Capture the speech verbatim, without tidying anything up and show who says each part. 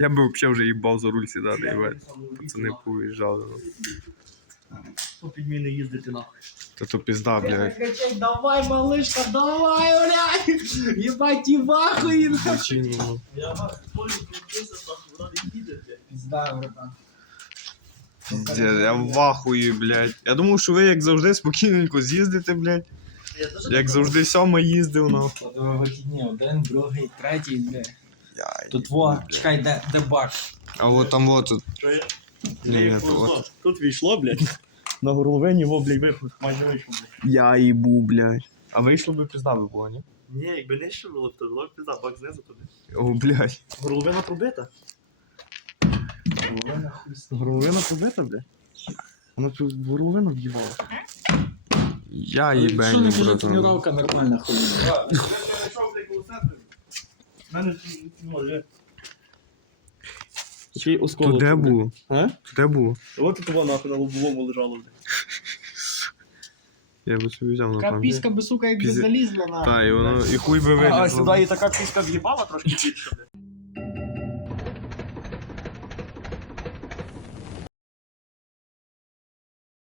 Speaker 1: Я би взагалі вже їбав за руль сідати, їбать. Пацани повиїжджали.
Speaker 2: По підміни їздити нахуй.
Speaker 1: Та то пізда, блядь.
Speaker 2: Давай, малышка, давай, блядь! Ебать, і вахуй!
Speaker 1: Причину.
Speaker 2: Я вас полю включився, нахуй, вона не їде, блядь. Пізда, братан.
Speaker 1: Піздець, я в ахуї, блядь. Я думав, що ви, як завжди, спокійненько з'їздите, блядь. Як завжди, сьома їздив, нахуй.
Speaker 2: Вихідні, один, другий, третій, блядь.
Speaker 1: Яй,
Speaker 2: Тут во, чекай, де, де бак?
Speaker 1: А от там от. Тут.
Speaker 2: Що є?
Speaker 1: Ні, ні, то от.
Speaker 2: Тут війшло, блядь. На горловині, во, блядь, виход, майже вийшло, блядь.
Speaker 1: Я їбу, блядь. А вийшло би пізда би було, ні?
Speaker 2: Ні, якби нижче було, то було б пізда, бак знизу туди.
Speaker 1: О, блядь.
Speaker 2: Горловина пробита. Горловина хуй. Горловина пробита, блядь. Вона тут горловину в'їбала.
Speaker 1: Я
Speaker 2: Що не
Speaker 1: їбень,
Speaker 2: може
Speaker 1: братан.
Speaker 2: тренування нормальна хуйня. Я знайшов цей колосетрик. У мене може. Який
Speaker 1: То
Speaker 2: осколок.
Speaker 1: де було?
Speaker 2: А?
Speaker 1: То де було?
Speaker 2: От тут воно нахуй на лобовому лежало.
Speaker 1: Я би собі взяв,
Speaker 3: Така
Speaker 1: напевно.
Speaker 3: піська би, сука, якби
Speaker 1: Пізде-
Speaker 3: залізла на.
Speaker 1: Та, і воно, і хуй би
Speaker 2: А
Speaker 1: вилізло.
Speaker 2: сюди і така піска в'їбала трошки більше.